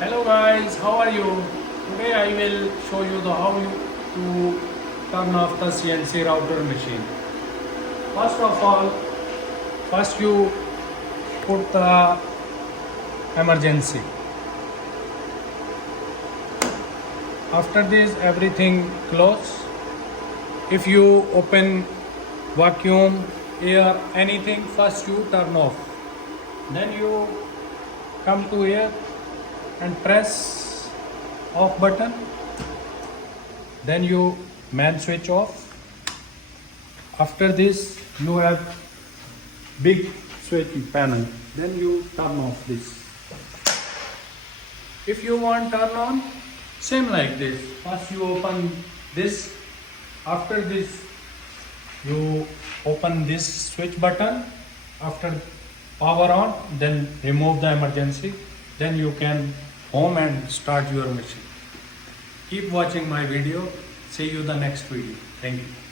Hello guys, how are you? Today I will show you how you to turn off the CNC router machine. First of all, first you put the emergency. After this everything close. If you open vacuum, air, anything, first you turn off. Then you come to here and press off button, then you main switch off. After this you have big switch panel, then you turn off this. If you want turn on, same like this. First you open this, after this you open this switch button. After power on, then remove the emergency, then you can home and start your machine. Keep watching my video. See you the next video. Thank you.